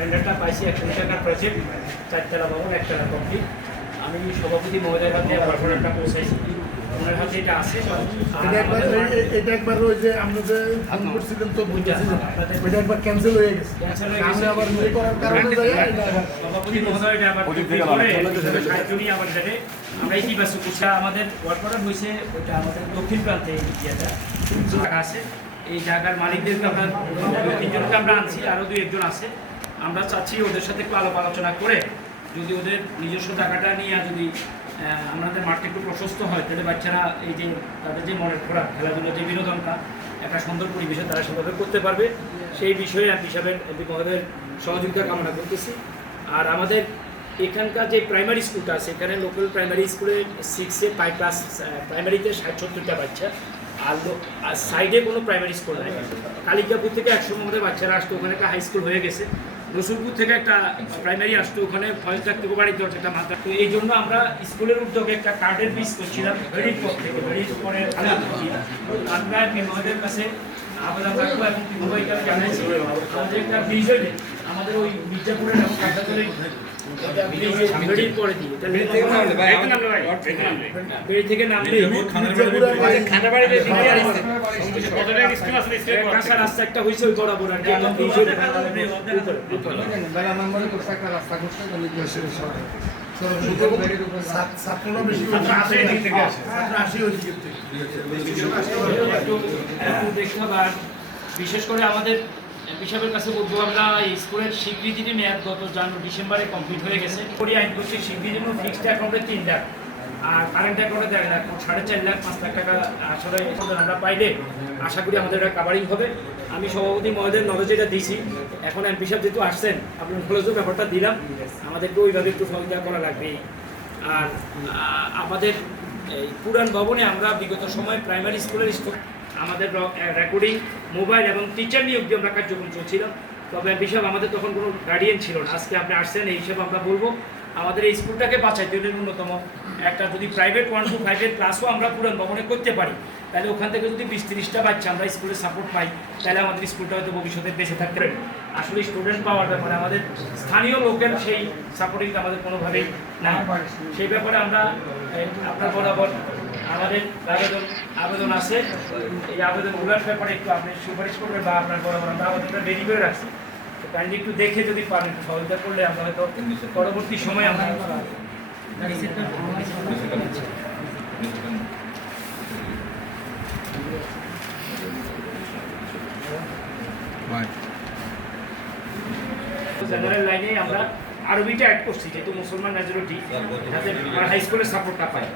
টেন্ডারটা পাইছি 100 টাকার প্রজেক্ট, 4 তলা ভবন, 1 তলা কমপ্লিট। আমি সভাপতি মহোদয়ের হাতে অর্ডারটা পৌঁছাইছি, ওনার হাতে এটা আছে। এটা একবার ওই যে আমরা যে ফোন করছিলাম তো ওইটা একবার ক্যান্সেল হয়ে গেছে, আমরা আবার নিয়ে করার কারণে সভাপতি মহোদয় এটা আবার আবার যাবে। আমরা ইতিবাচক উৎসাহ আমাদের ওয়ার্কার হয়েছে, ওইটা আমাদের দক্ষিণ প্রান্তে জায়গা আছে। এই জায়গার মালিকদেরকে আমরা 2-3 জনকে আমরা আনছি, আরও 2-1 জন আছে। আমরা চাচ্ছি ওদের সাথে একটু আলোচনা করে যদি ওদের নিজস্ব জায়গাটা নিয়ে যদি আমাদের মাঠটা একটু প্রশস্ত হয়, তাহলে বাচ্চারা এই যে তাদের যে মনের খোরাক, খেলাধুলো, যে বিনোদনটা একটা সুন্দর পরিবেশে তারা সেভাবে করতে পারবে, সেই বিষয়ে আমি হিসাবে মহোদয়ের সহযোগিতা কামনা করতেছি। আর আমাদের এখানকার যে প্রাইমারি স্কুলটা আছে, এখানে লোকাল প্রাইমারি স্কুলে 6-এ 5 ক্লাস প্রাইমারিতে 60-70টা বাচ্চা, আর সাইডে কোনো প্রাইমারি স্কুল নাই। কালিকাপুর থেকে একসময় আমাদের বাচ্চারা আসতো, ওখানে একটা হাই স্কুল হয়ে গেছে। রসুলপুর থেকে একটা প্রাইমারি আসতো, ওখানে ফয়েজ থেকে বাড়িতে একটা মাত্রা। তো এই জন্য আমরা স্কুলের উদ্যোগে একটা কার্ডের বীজ করছিলাম ভেরির পর থেকে, ভেরির পরে আমরা মহোদয়ের কাছে আবেদন রাখবো এবং মহোদয়কে জানাইছি আমাদের একটা ব্রিজ হইলে আমাদের ওই মির্জাপুরের কাঠাতলে পরে দিয়ে বেড়ি থেকে নামলে কাঁচা রাস্তা একটা হয়েছে ওই বরাবর আর কি, বিশেষ করে আমাদের হিসাবের কাছে বলবো, আমরা এই স্কুলের স্বীকৃতির মেয়াদ গত ডিসেম্বরে কমপ্লিট হয়ে গেছে। করি আইন করছি স্বীকৃতির ফিক্সড অ্যাকাউন্টে 3 লাখ আর কারেন্ট অ্যাকাউন্টে 1.5 লাখ, 4.5 লাখ 5 লাখ টাকা আসলে আমরা পাইলে আশা করি আমাদের এটা কাভারিং হবে। আমি সভাপতি মহোদয়ের নলেজে এটা দিয়েছি। এখন এমপি সাহেব যেহেতু আসছেন, আপনার নলেজের ব্যাপারটা দিলাম, আমাদেরকে ওইভাবে একটু সহযোগিতা করা লাগবে। আর আমাদের এই পুরান ভবনে আমরা বিগত সময় প্রাইমারি স্কুলের আমাদের রেকর্ডিং, মোবাইল এবং টিচার নিয়োগ দিয়ে আমরা কার্যক্রম চলছিলাম। তবে বিষয় আমাদের তখন কোনো গার্ডিয়ান ছিল না। আজকে আপনি আসছেন, এই হিসাবে আমরা বলবো আমাদের এই স্কুলটাকে বাঁচাইতে হলে ন্যূনতম একটা যদি প্রাইভেট 1 to 5-এর ক্লাসও আমরা পুরান ভবনে করতে পারি, তাহলে ওখান থেকে যদি 20-30টা বাচ্চা আমরা স্কুলে সাপোর্ট পাই, তাহলে আমাদের স্কুলটা হয়তো ভবিষ্যতে বেঁচে থাকতে পারে। আসলে স্টুডেন্ট পাওয়ার ব্যাপারে আমাদের স্থানীয় লোকের সেই সাপোর্টিংটা আমাদের কোনোভাবেই না। সেই ব্যাপারে আমরা আপনার বরাবর আমাদের আবেদন আছে, এই আবেদনগুলোর ব্যাপারে একটু আপনি সুপারিশ করবেন বা আপনার বরাবর আমরা আবেদনটা রেডি করে রাখছি। কাইন্ডলি একটু দেখে যদি পারেন একটু সহযোগিতা করলে আমরা হয়তো পরবর্তী সময় আমরা জেনারেল লাইনে আমরা আরবিটা অ্যাড করছি, যেহেতু মুসলমান মেজরিটি, যাতে হাই স্কুলের সাপোর্টটা পায়।